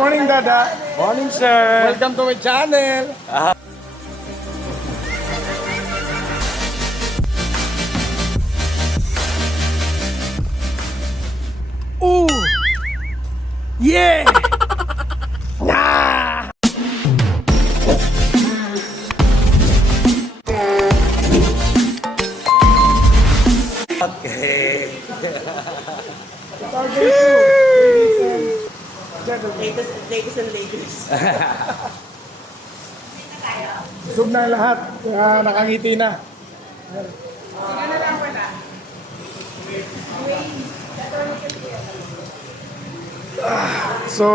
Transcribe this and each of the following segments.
morning, Dada. Morning, sir. Welcome to my channel. Ooh! Yeah! Nah! Okay. Ladies and ladies. Busog na ang lahat. Kaya nakangiti na. So,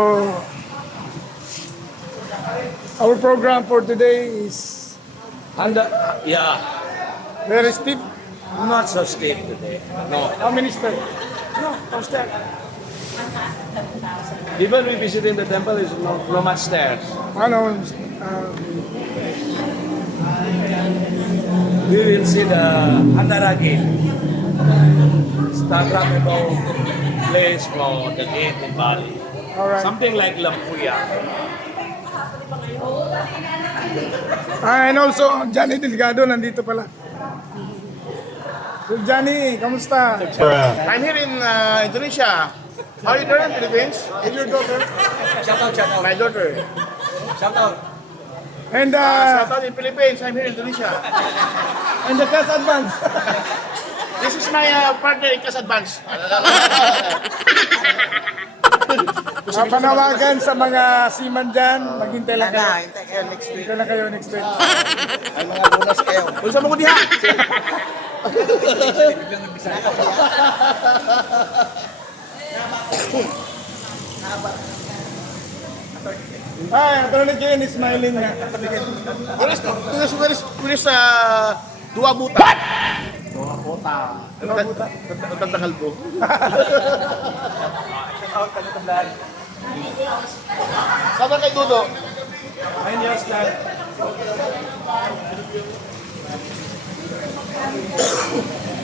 our program for today is Yeah, very stiff. not so steep today. No. How many steps? No stairs. Even we visiting the temple is no much stairs. Ano, We will see the Andaragi. Instagrammable place for the gate in Bali. alright. Something like Lampuya. And also, Johnny Delgado nandito pala. So Johnny, kamusta? I'm here in Indonesia. How are you doing, Philippines? And your daughter? Shout out. My daughter. Shout out. And Shout out in Philippines. I'm here in Indonesia. and the cash advance. This is my partner in Cash Advance. Panawagan sa mga seaman dyan, maghintay lang kayo. Hintay kayo next week. Hintay lang kayo next week. Ay mga bonus kayo. Unsa mo ko diha? Ay, natulog kayo ni smiling na. Kunis dua buta. Dua buta. Tentang kalbo. Sama kay Dudo.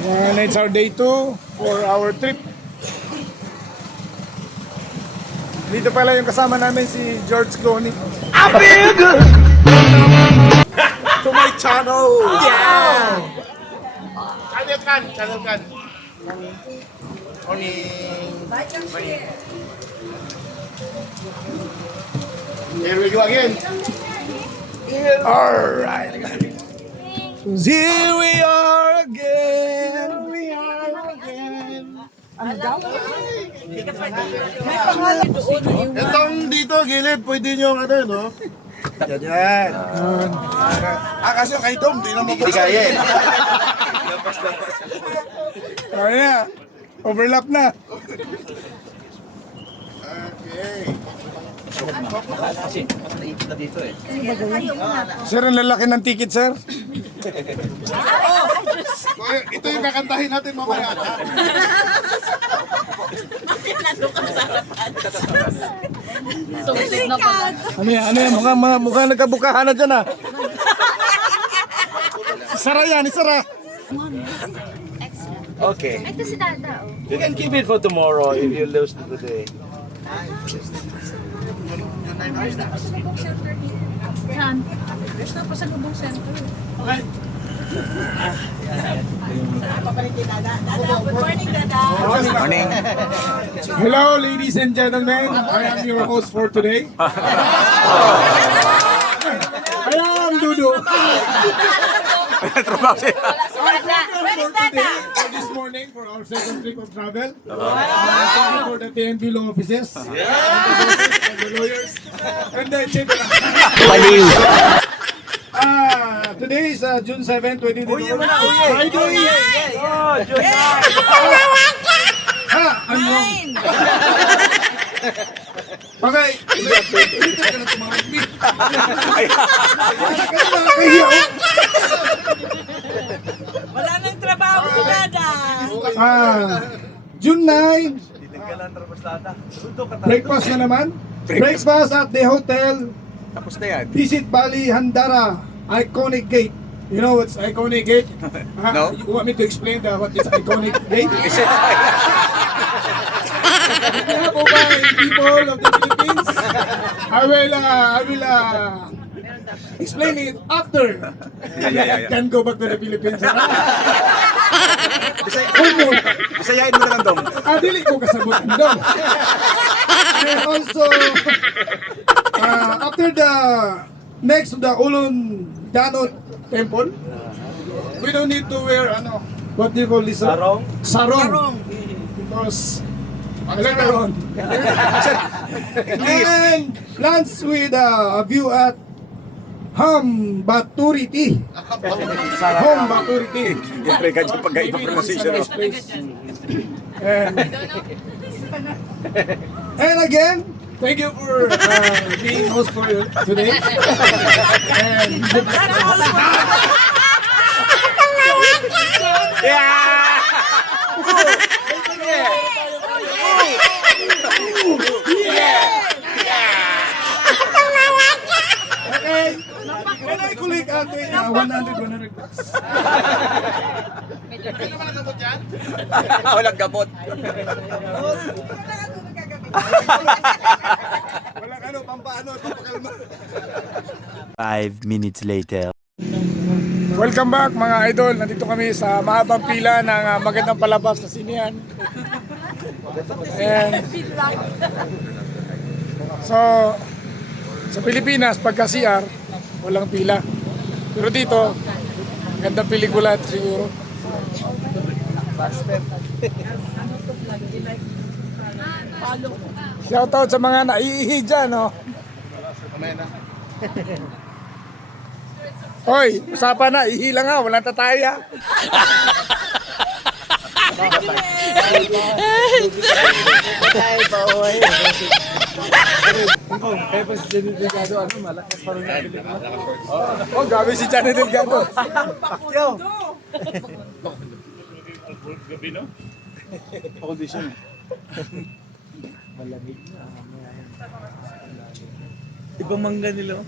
And it's our day 2 for our trip. Dito pala yung kasama namin si George Clooney. To my channel. Yeah. Channel kan. Morning. Here we go again. Alright. Here we are again. Itong dito, gilid, pwede nyo ano, no? Ganyan. Kasi kay Dom, di na mabasa. Hindi kaya eh. Ayan na. Overlap na. Okay. Sir, ang lalaki ng ticket, sir. Ito yung kakantahin natin mamaya. Ano yan? Mukhang nagkabukahan na dyan, ah. Isara yan, isara. Okay. Ito si Dada, oh. You can keep it for tomorrow if you lose today. Saan? Gusto pa sa Lubong Center. Good morning, Dada. Morning. Hello, ladies and gentlemen. I am your host for today. I am Dudu. Wala si Dada. Where is Dada? For this morning, for our second trip of travel. Thank you for the TNB law offices. And the lawyers. And the today is June 7, 2021. Friday. Oh, June. Ha! I'm wrong. Okay. Dito ka na tumawag. Wala nang trabaho si Dada. June 9. Breakfast na naman. Breakfast at the hotel. Tapos na yan. Visit Bali Handara. Iconic Gate. You know what's Iconic Gate? No. You want me to explain what is Iconic Gate? People of the Philippines. I will explain it after. Can go back to the Philippines. Bisayain mo na lang, Dong. Dili ko kasabutan daw. And also, after the next the Ulun Dano temple, we don't need to wear what do you call this? Sarong. Sarong. Because later on. And lunch with a view at Hambaturiti. Hambaturiti. Siyempre, ganyan pagkaiba pronunciation. And again, thank you for being host for today. And okay, can I collect 100 bucks? Walang gamot. Walang pampakalma. 5 minutes later. Welcome back mga idol. Nandito kami sa mahabang pila ng magandang palabas na sinihan. And so sa Pilipinas pagka CR walang pila. Pero dito magandang pelikula siguro. Shoutout sa mga naiihi dyan, no? Hoy, usapan na, ihi lang nga, walang tataya. Oh, grabe si Johnny Delgado. Ibang mangga nila.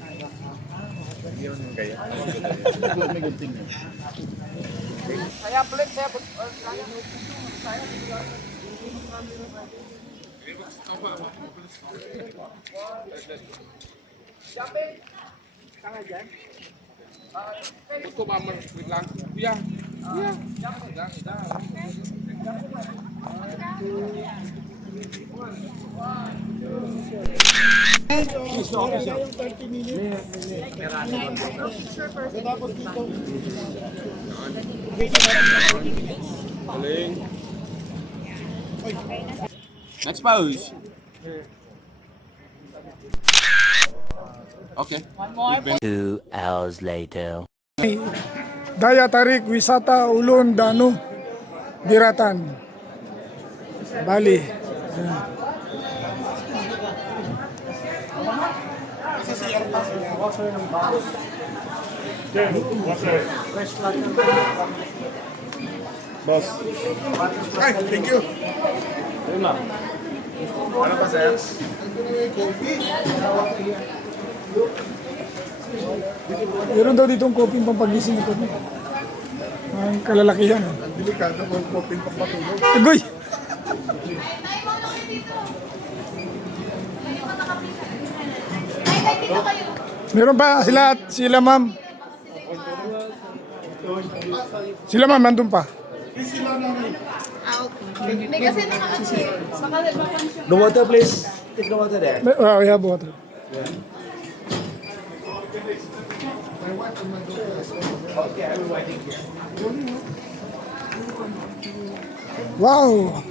Next pose. Okay. 2 hours later. Daya Tarik, Wisata, Ulun, Danu, Diratan, Bali. Boss. Ay, thank you. Ano pa, sir? Meron daw ditong coffee pampagising ito. Ang kalalakihan. Delikado kung kopin pang patulog. Agoy! Meron pa sila ma'am. Sila ma'am, nandun pa. May kasi naman The water, please. Take the water there. We have water. Wow!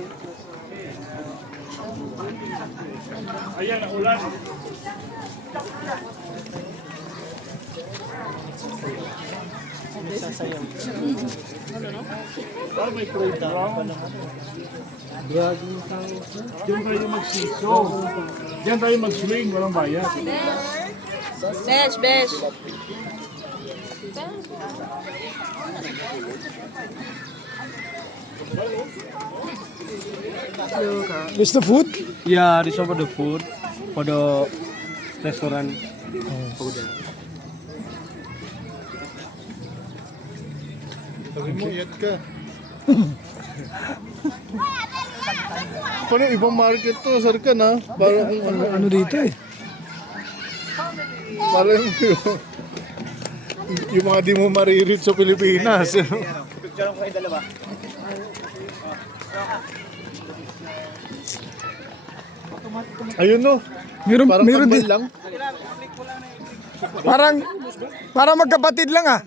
Diyan tayo mag-swing, walang bayad. Besh, besh. Is the food? Yeah, this is for the food, for the restaurant. Sabi mo, iyat ka. Paano ibang market to, sir ka na? Para Ano dito eh? Parang yung mga di mo maririt sa Pilipinas. Ayun no. Meron din lang. Parang magkapatid lang ah.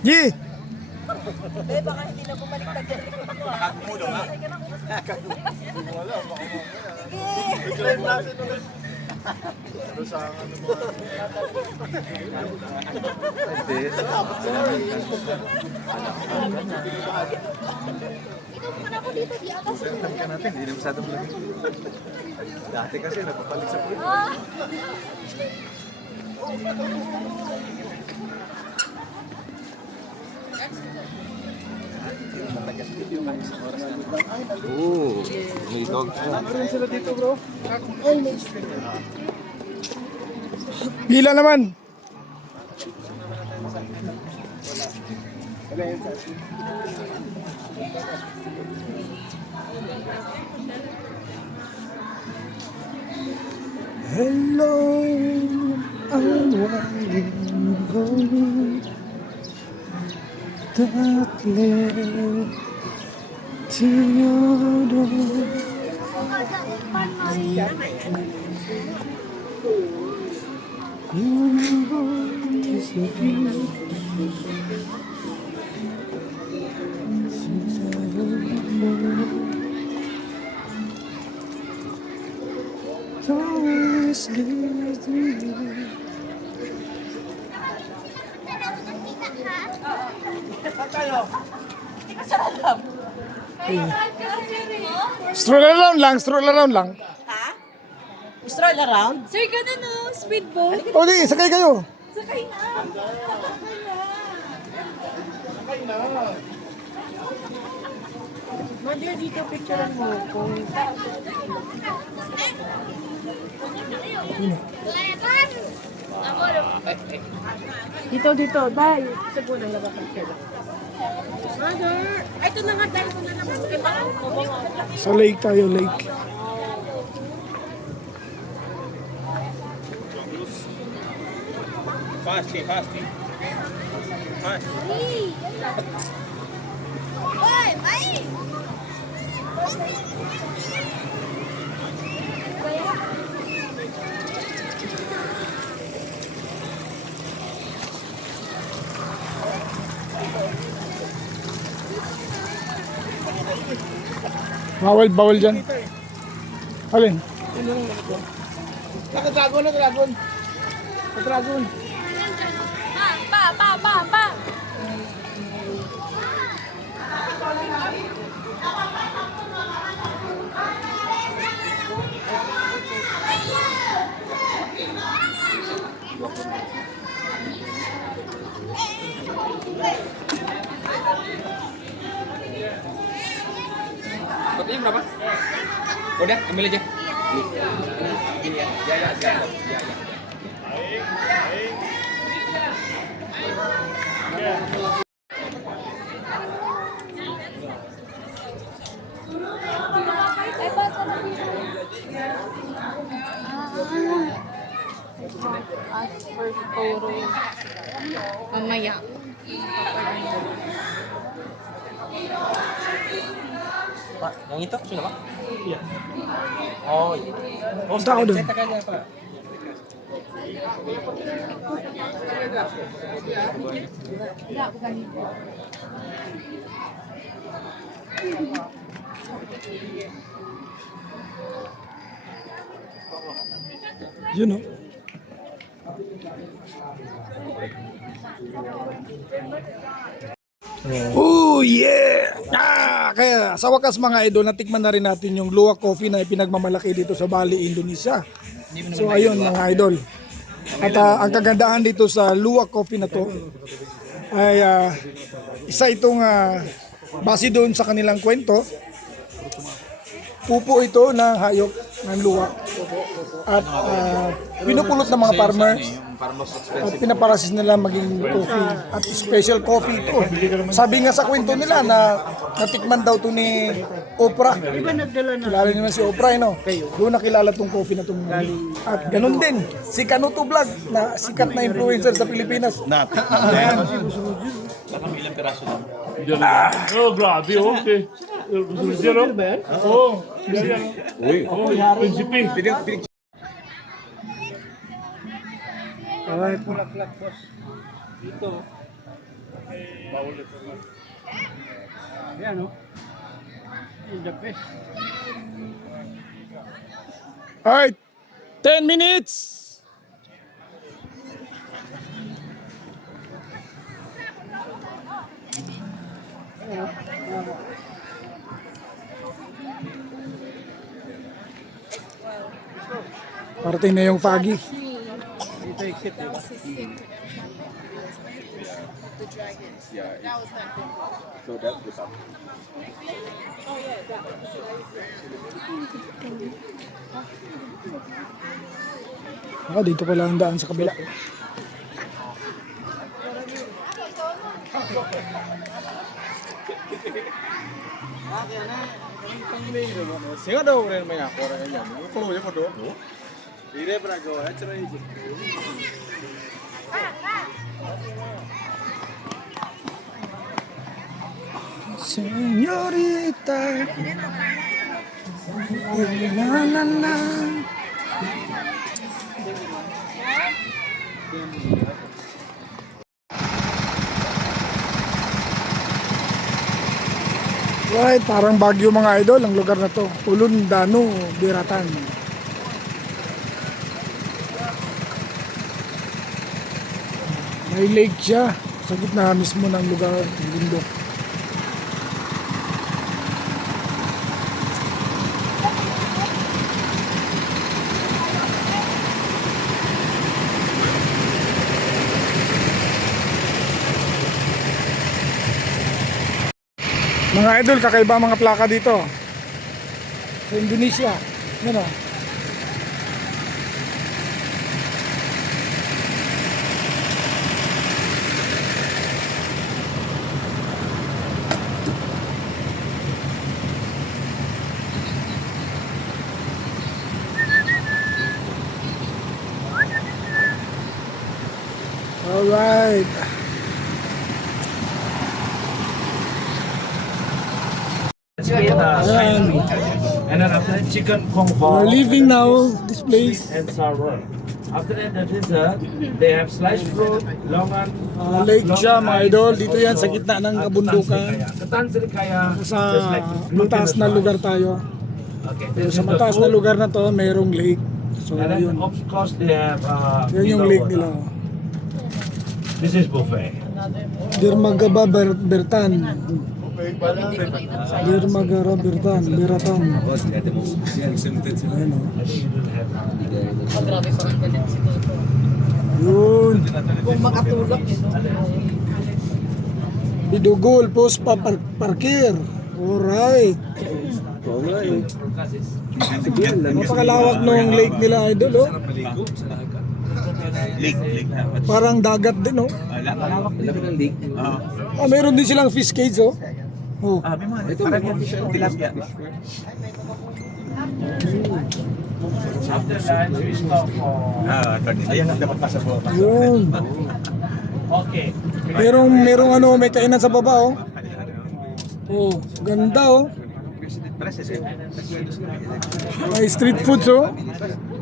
Gi! Ikaw muna ako dito, di atas. Dati kasi napapalik sa Pila naman. Hello, I'm waiting for you. Darling, to your door. You know it's a dream. Since I was always leads to you. Stroll around lang. Ha? Stroll around? Sir, ganun o. Speedboat. O di, sakay kayo. Sakay na. Mother, dito picturean mo ko. Dito, dahil. Sa po nang labas ang pera. Mother! Ay, ito na nga dahil ko na naman. Ay, baka Sa lake tayo, lake. Fast. Uy, may! Bawal dyan. Alin? Dragon. Pa! Totalnya berapa? Udah, ambil aja. Gini ya. Ya. Ay, bata na dito. Ask for photo. Mamaya. Pak, yang itu sudah Pak? Iya. Oh, iya. Oh, Tao doon. cetak aja Pak. Wala, bukan dito. Yun o. Oh yeah! Kaya sa wakas mga idol, natikman na rin natin yung Luwak Coffee na pinagmamalaki dito sa Bali, Indonesia. So ayun mga idol. At ang kagandahan dito sa Luwak Coffee na to ay isa itong base doon sa kanilang kwento. Pupo ito ng hayop ng luwak. at pinupulot ng mga farmers at pinaparasis nila maging coffee at special coffee ito. Sabi nga sa kwento nila na natikman daw to ni Oprah. Kilala naman si Oprah, no? Doon nakilala tong coffee na itong at ganun din si Kanuto Vlog na sikat na influencer sa Pilipinas. Oh, grabe, okay. Zero? Oo. Uy. Prinsipe. Alright. Alright, 10 minutes. Parating na yung foggy. Dito pala ang daan sa kabila. Singa daw rin may ako rin yan. Kulo niya ko do. Dire para go, try. Señorita. La la la. Right, parang Baguio mga idol ang lugar na to. Ulun, Dano, Biratan. May lake siya sa gitna mismo ng lugar ng bundok. Mga idol, kakaiba ang mga plaka dito sa Indonesia. Yan o. Alright. And then after that, chicken kung We're leaving now this place. and sour. After that dessert, they have sliced fruit, longan, Lake siya mga idol. Dito yan sa gitna ng kabundukan. ketan serikaya. Sa mataas na lugar tayo. Okay, So, this sa is the mataas na food. lugar na to, mayroong lake. So And then yun. of course they have Yan yung lake nila. This is buffet. Dirmagaba Bertan. Dirmagara Bertan. Beratan. Ayun o. Yun. Kung makatulog yun. Bidugol post pa parkir. Alright. Napakalawak nung lake nila idol oh. Parang dagat din oh. Meron din silang fish cage oh. Oh. After lunch, we stop for... Yun. Okay. Merong ano, may kainan sa baba oh. Oh, ganda oh. May street foods oh.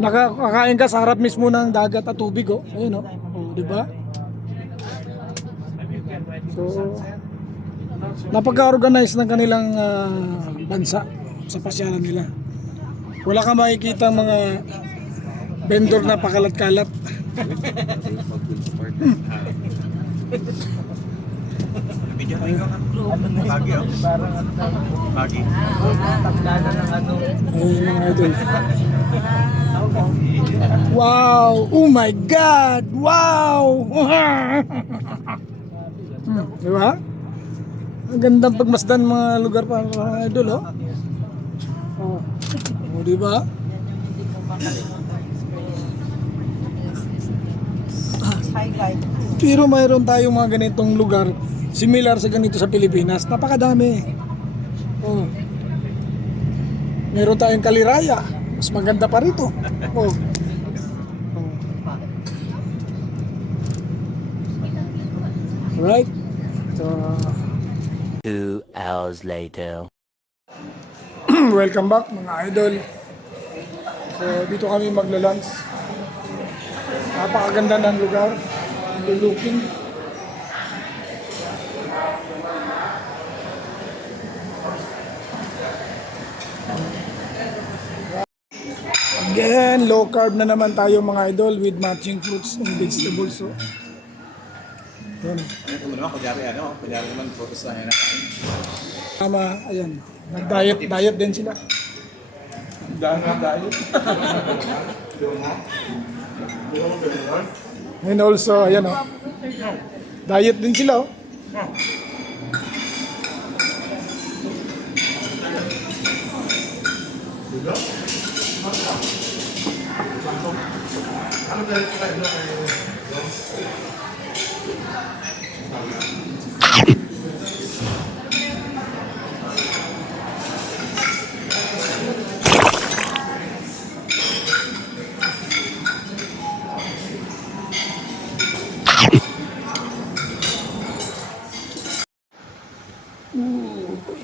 Nakakain ka sa harap mismo ng dagat at tubig oh. Ayun oh. Oh, di ba? So napaka-organize ng kanilang bansa sa pasyalan nila. Wala ka makikita mga vendor na pakalat-kalat. Ayun mga idol. Wow! Oh my God! Wow! Di ba? Ang gandang pagmasdan mga lugar pa mga idol oh. Oh, di ba? Pero mayroon tayong mga ganitong lugar similar sa ganito sa Pilipinas. Napakadami. Oh. Meron tayong Kaliraya. Mas maganda pa rito. Oh. Right? So, 2 hours later. welcome back mga idol. So dito kami magla-lunch. Napakaganda ng lugar. Looking. Again, low carb na naman tayo mga idol with matching fruits and vegetables. So, yan. Kunyari naman, focus na yan. Tama, ayan. Nag-diet din sila. Diet. And also, ayan o. Diet din sila o.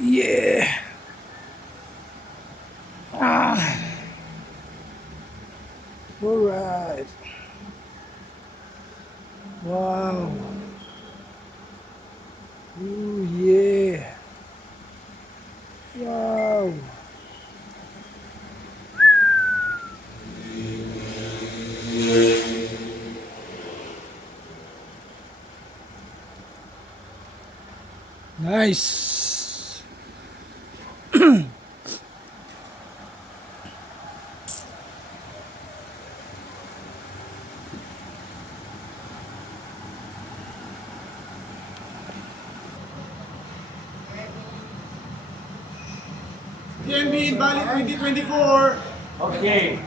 Yeah. All right. Wow. Ooh, yeah. Wow. Nice. PNB in Bali 2024. Okay.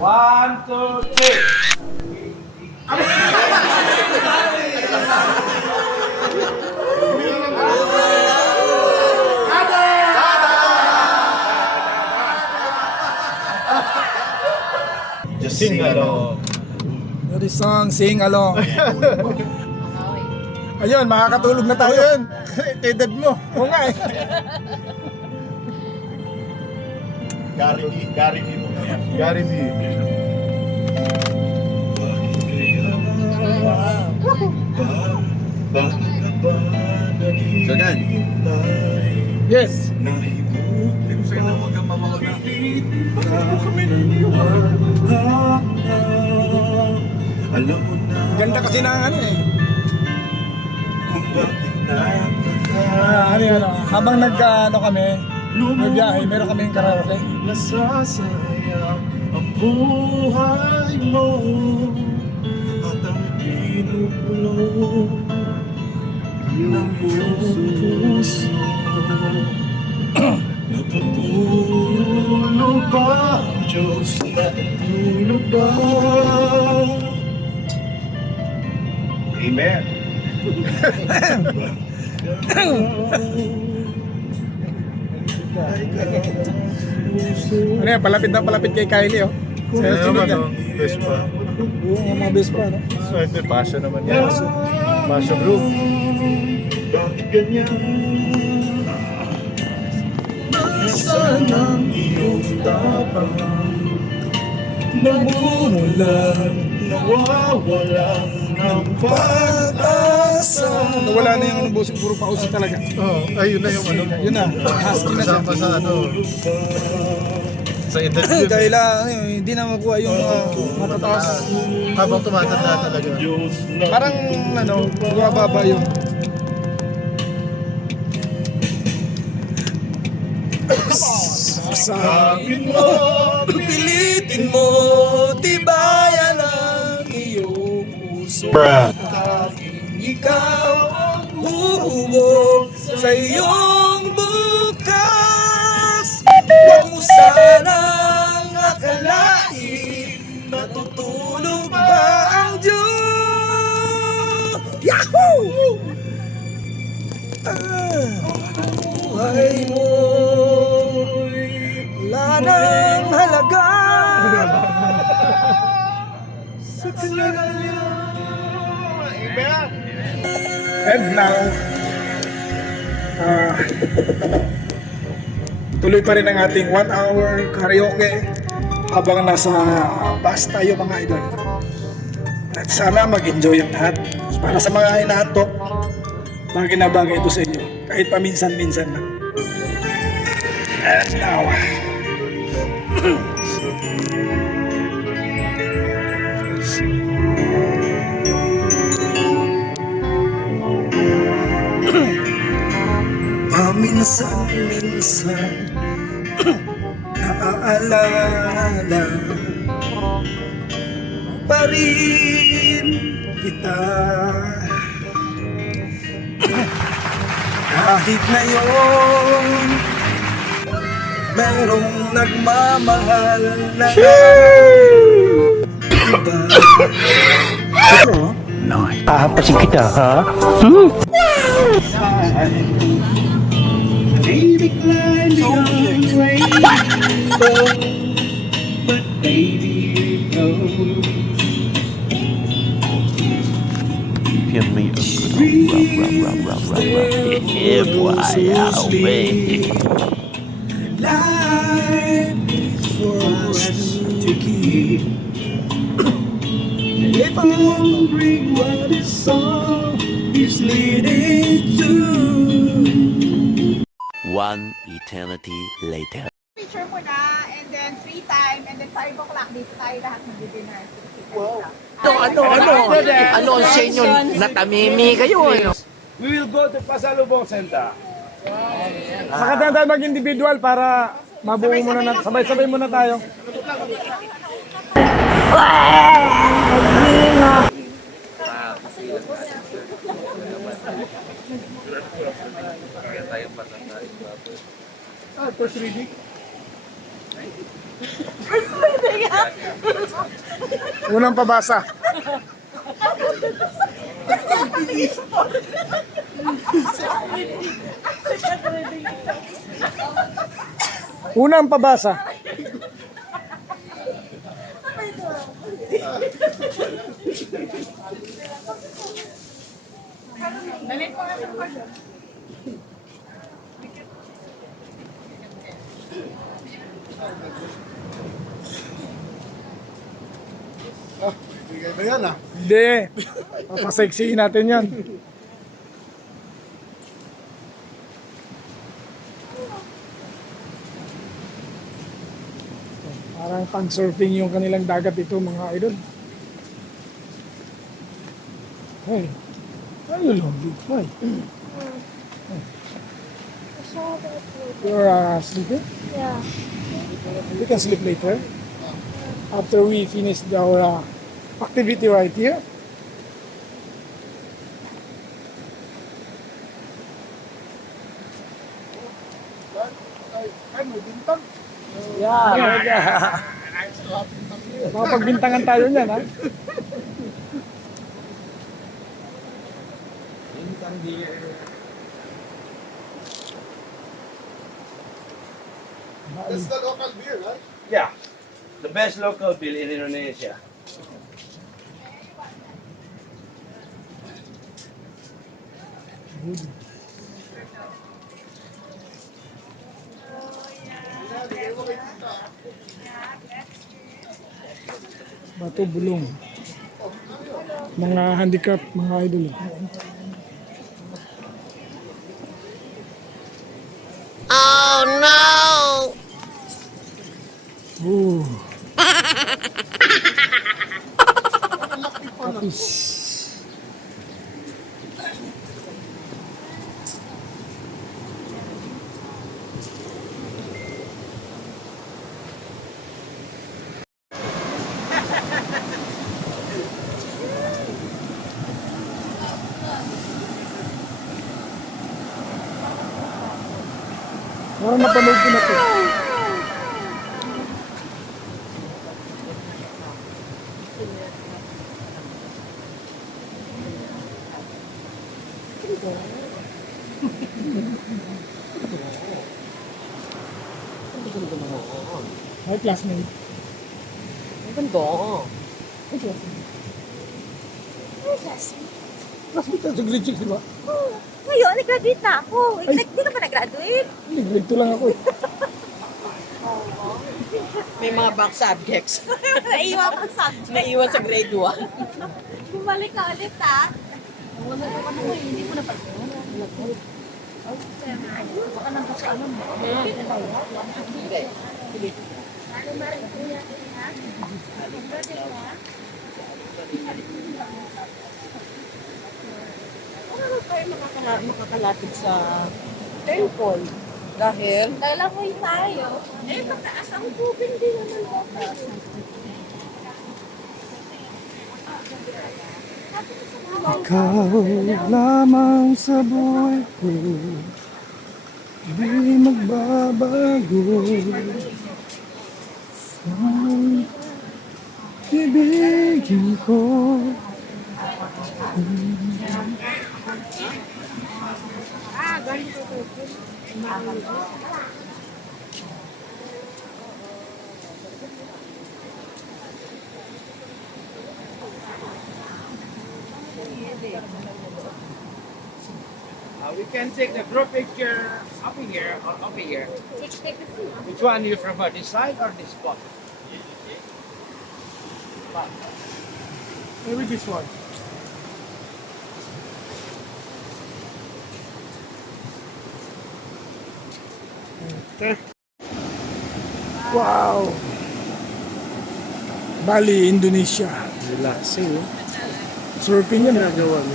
1, 2, 3. Just sing along. That is song, sing along. Ayun, makakatulog na tayo. Ayun, edad mo. Oo nga eh. Gary V mo na yan. Gary V. Sagan. Yes. Ganda kasi ng ano eh. Habang nag-ano kami, nagbiyahe, meron kaming karaoke. Nasasayang ang buhay mo at ang pinupulo ng iyong puso. Natutulog ba, Diyos? Natutulog ba? Amen. Ano yan, palapit na palapit kay Kylie oh. Sunod yan. Best pa. Oo, yung mga best pa no? Swipe passion naman yan. Passion group. Bakit ganyan? Nasaan ang iyong tapang? Namumulan, nawawala ng pag-asa. Nawala na yung busing, puro pausi talaga. Oh, ayun na yung ano. Yun na, husky na siya. Kasama sa ano. Sa edad yun. Dahil hindi na makuha yung matataas. Habang tumatanda talaga. Parang ano, bumababa yung sabihin mo, pilitin mo, tibayan ang iyong puso. Dahil ikaw ang huhubog sa iyong bukas. Huwag mo sanang akalain, natutulog ba ang Diyos? Yahoo! Buhay mo'y wala nang halaga. Sa kanya. And now, tuloy pa rin ang ating 1 hour karaoke habang nasa bus tayo mga idol. At sana mag-enjoy ang lahat. Para sa mga hinahantok, bagay na bagay ito sa inyo. Kahit paminsan-minsan lang. And now, paminsan-minsan naaalala pa rin kita. Kahit ngayon merong nagmamahal na iba. Pahampasin kita, ha? Baby climbing on the rainbow, but baby knows. Give me a good rub. Yeah, boy, away. Life is for us to keep. And if I'm wondering what this song is leading to, One eternity later. Picture mo na, and then free time, and then 5 o'clock, dito tayo lahat mag-dinner. Wow. Ano ang sa inyo? Natamimi kayo eh. We will go to Pasalubong Center. saka tayo mag-individual para mabuo muna na, sabay-sabay muna tayo. First reading. Unang pabasa. Unang pabasa. Bigay na yan Hindi. Papaseksiin natin yan. Parang pang-surfing yung kanilang dagat ito mga idol. Hey. Ay, lovely. Why? You're sleeping? Yeah. We can sleep later. After we finish our activity right here. Yeah. Makapagbintangan tayo niyan, ha? That's the local beer, right? Yeah. The best local beer in Indonesia. Bato Bulong. Mga handicap, mga idol. Oh no! Ooh. Tapos. Parang napanood ko na ito. My classmate. Ang ganda. Classmate yan sa grade 6, di ba? Ngayon, nag-graduate na ako. Di ka pa nag-graduate? Hindi, grade 2 lang ako eh. May mga back subjects. Naiwan ko sa subject. Naiwan sa grade 1. Bumalik ka ulit, ha? Wala ko pa naman, hindi mo na pa. Baka nang sa ano mo. Ano tayo makakalapit sa temple? Dahil Dahil ako'y tayo. Eh, mataas ang tubig din naman dapat. Ikaw lamang sa buhay ko, di magbabago. Ang ibigin ko. We can take the group picture up here or up here. Which one do you prefer, this side or this spot? Maybe this one. Okay. Wow! Bali, Indonesia. Relaxing, oh. Surfing yan. Nagawa mo.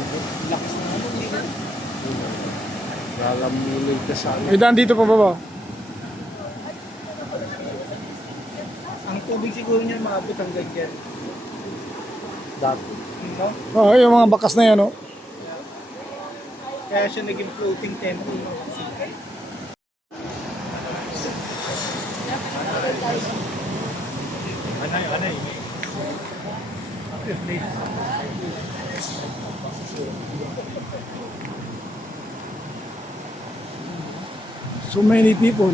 Lalamulay ka sa amin. May daan dito pa ba? Ang tubig siguro niya maabot ang ganyan. Dati. Oo, yung mga bakas na yan, oh. Kaya siya naging floating temple. Anay. So many people.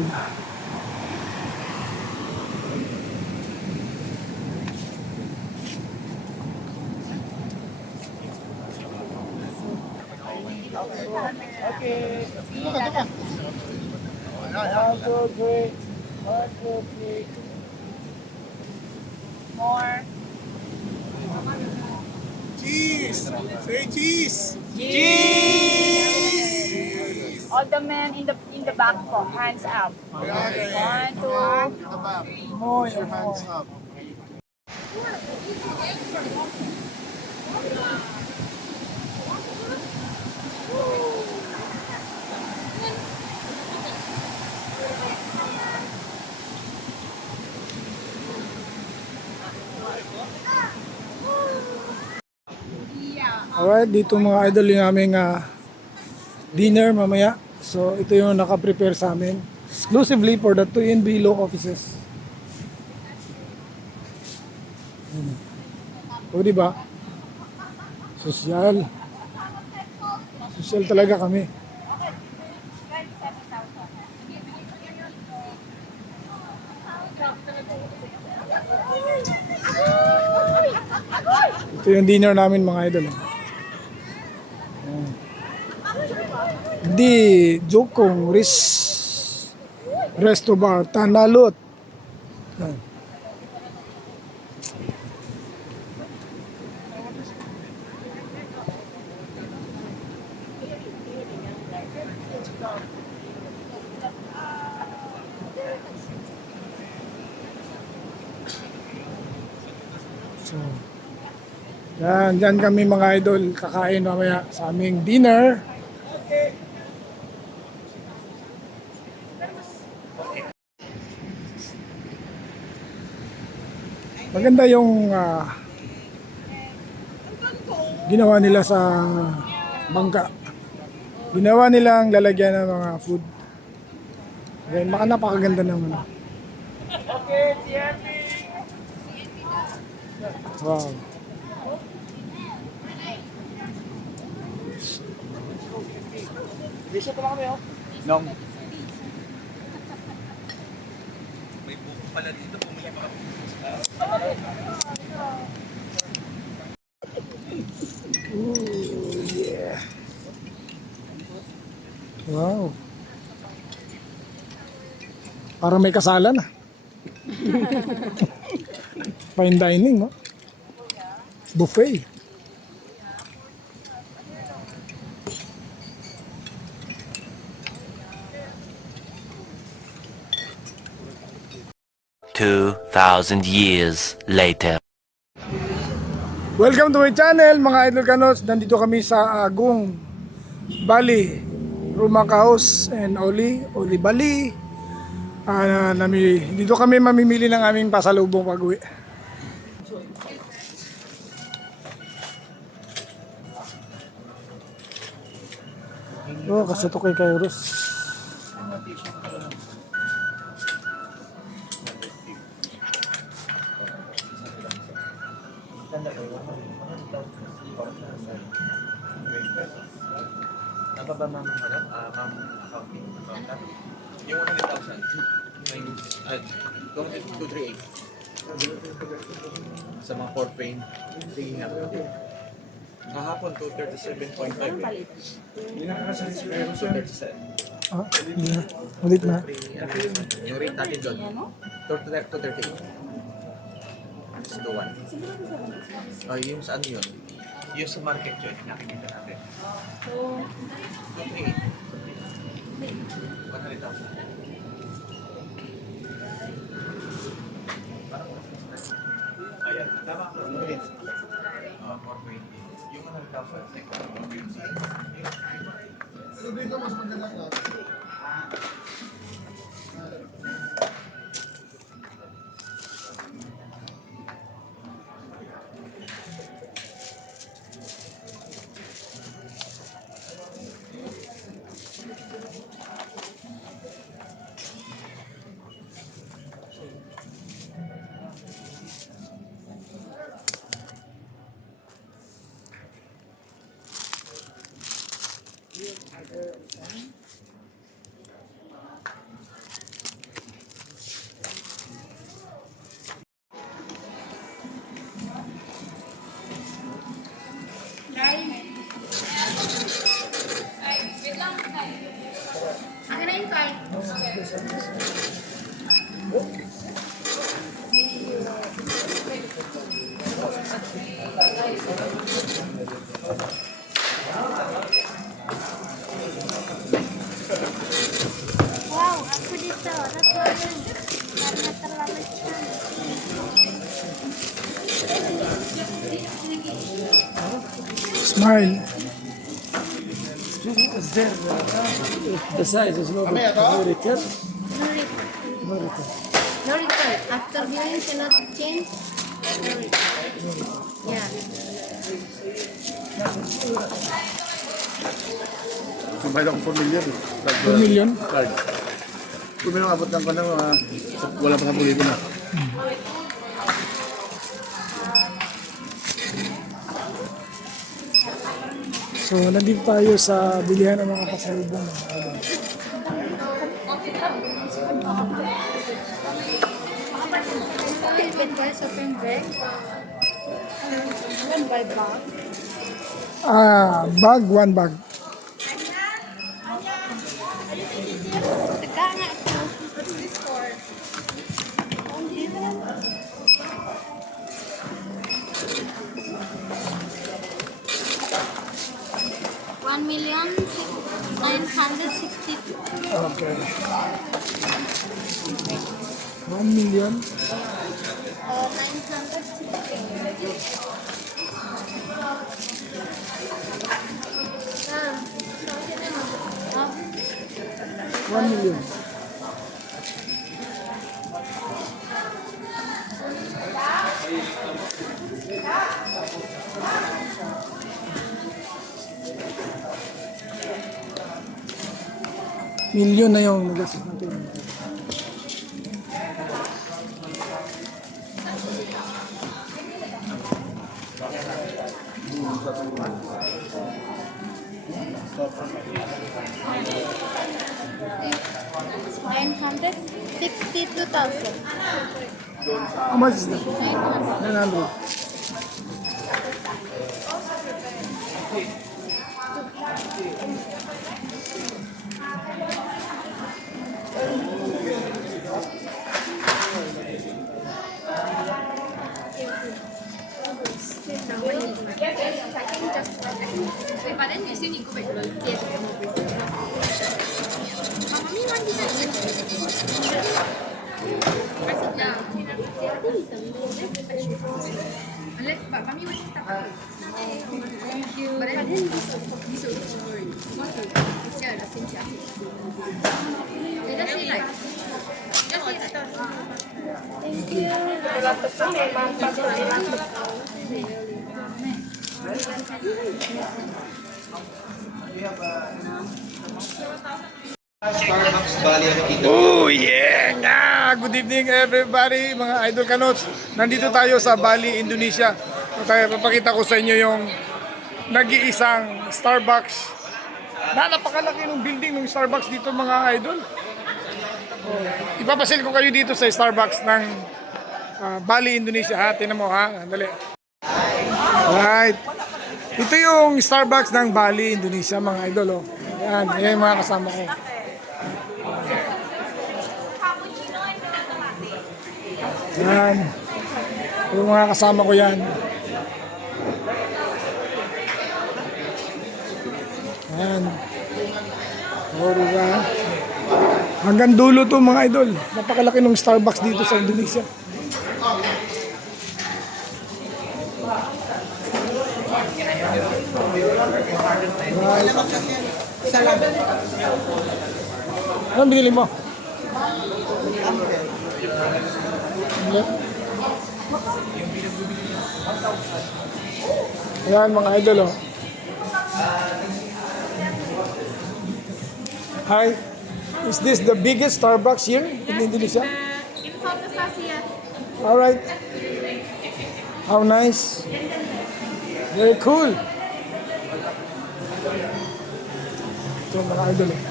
More. Cheese! Say cheese! All the men in the back po, hands up. 1, 2. More, your hands up. Alright, dito mga idol yung aming dinner mamaya. So ito yung naka-prepare sa amin. Exclusively for the 2NB law offices. O diba? Sosyal. Sosyal talaga kami. Ito yung dinner namin mga idol. Di Jokong Resto Bar Tanalot. So, dyan kami mga idol kakain mamaya sa aming dinner. Maganda yung ginawa nila sa bangka. Ginawa nilang lalagyan ng mga food. Okay, napakaganda naman. Wow. Bisa pa lang kami, oh. Nong. Wow. Parang may kasalan ah. Fine dining, no? Buffet. $2,000 years later. Welcome to my channel, mga idol kanos. Nandito kami sa Agong Bali, Rumaka House and Oli Bali. Dito kami mamimili ng aming pasalubong pag-uwi. Oh, kasi ito kay Kairos. Ano ba ma'am, ma'am accounting? Yung 100,000. Minus, 238. Sa mga core pain. Sige nga. Kahapon, 237.5. 237. Ah, hindi na. Ulit na. Yung rate natin doon. 238. Minus 2-1. Yung sa ano yun? Yung sa market yun, nakikita natin. 238. 100,000. Ayan, tama ko. Ulit. 420. Yung 100,000, second. Wow, aku dito. Karena terlalu cantik. Smile. The size is not very good. No return. No return. After viewing cannot change. No return. Yeah. Kumain ako 4 million. 2 million. Card. Kung may abot ng kanang wala pa 10,000 na. So, nandito tayo sa bilihan ng mga pasalubong. Open price, open bag. One by bag. Bag, one bag. Teka nga ito. What's this for? $1,962,000. Okay. 1 million. 1 million. Million na yung nagastos natin. $962,000. How much is that? 900. 900. Oh yeah! Good evening everybody, mga Idol Kanots. Nandito tayo sa Bali, Indonesia. Tayo papakita ko sa inyo yung nag-iisang Starbucks. Napakalaki ng building ng Starbucks dito, mga idol. Ipapasil ko kayo dito sa Starbucks ng Bali, Indonesia. Ha? Tingnan mo ha. Dali. Alright. Ito yung Starbucks ng Bali, Indonesia, mga idol. Oh. Yan. Yan yung mga kasama ko. Yan. Yung mga kasama ko yan. Yan. O, diba? Hanggang dulo to mga idol. Napakalaki ng Starbucks dito sa Indonesia. Anong binili mo? Ayan mga idol oh. Hi, is this the biggest Starbucks here in Indonesia? In Southeast Asia. Alright. How nice. Very cool. Ito mga idol oh.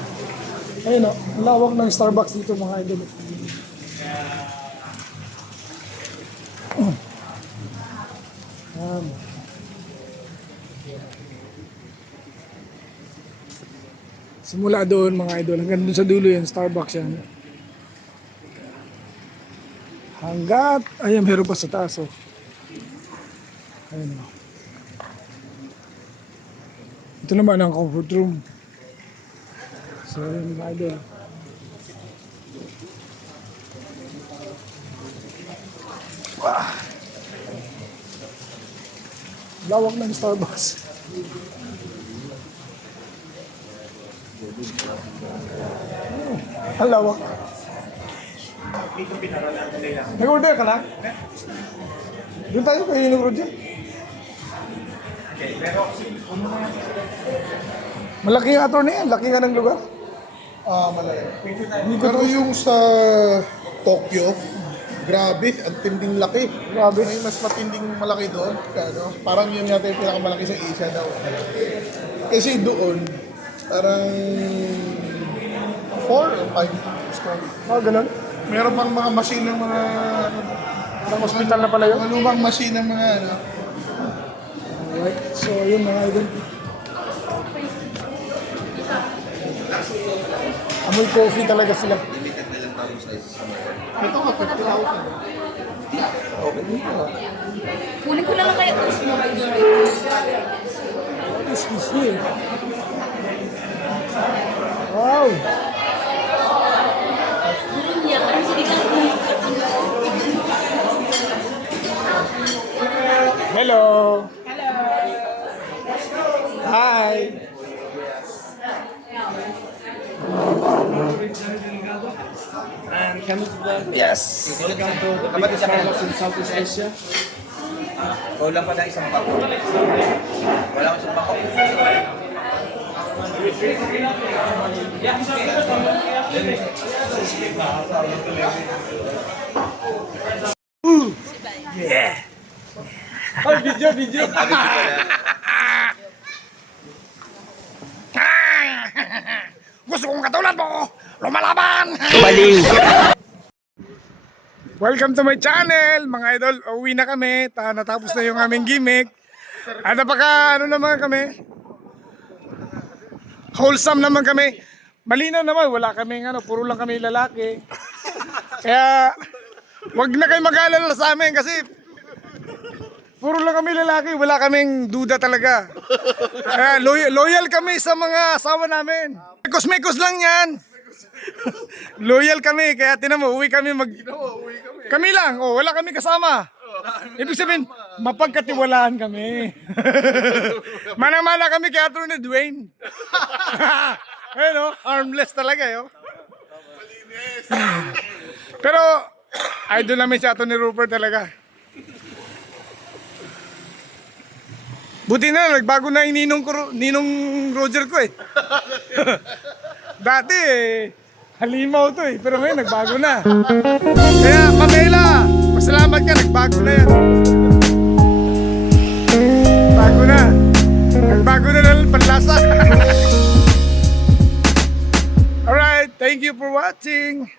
Ayun oh, lawak ng Starbucks dito mga idol oh. Ayan. Simula doon mga idol, hanggang doon sa dulo yan, Starbucks yan. Hanggat, ayun, meron pa sa taas oh. Ayun oh. Ito naman ang comfort room. So ayun mga idol. Wow. Lawak ng Starbucks. Ang lawak. Nag-order ka lang? Doon tayo kayo yung Roger. Malaki nga ito niya. Laki nga ng lugar. Malaki. Pero yung sa Tokyo, grabe, ang tinding laki. Grabe. May mas matinding malaki doon. Ano, parang yun yata yung pinakamalaki sa Asia daw. Kasi doon, parang 4 or 5 story. Ganun. Meron pang mga machine ng mga ano, Parang hospital na pala yun. mga lumang machine ng mga ano. Alright. So yun mga idol. Amoy coffee talaga sila. Ito nga, 50,000. Kunin ko lang kayo. What is this here? Wow! Hello! Hello! Hi! And can Yes! welcome to the biggest Starbucks in Southeast Asia. Kulang pa na isang bako. Wala ko isang bako. Yeah! Oh, video! Sabi ko pala. Gusto kong katulad mo! Lumalaban! Baliw! Welcome to my channel, mga idol. Uwi na kami. Natapos na yung aming gimmick. Napaka, naman kami. Wholesome naman kami. Malinaw naman, wala kaming puro lang kami lalaki. Kaya, wag na kayo mag-alala sa amin kasi puro lang kami lalaki, wala kaming duda talaga. Kaya loyal kami sa mga asawa namin. Mekos-mekos lang yan. Loyal kami, kaya tinan mo, uwi kami kami lang, wala kami kasama. Ibig sabihin, mapagkatiwalaan kami. Mana-mana kami kay Atty. Dwayne. Harmless talaga, Pero, idol namin si Atty. Rupert talaga. Buti na, nagbago na yung ninong Roger ko Dati halimaw to pero ngayon nagbago na. Kaya Pamela, masalamat ka, nagbago na yan. Nagbago na lang panlasa. Alright, thank you for watching.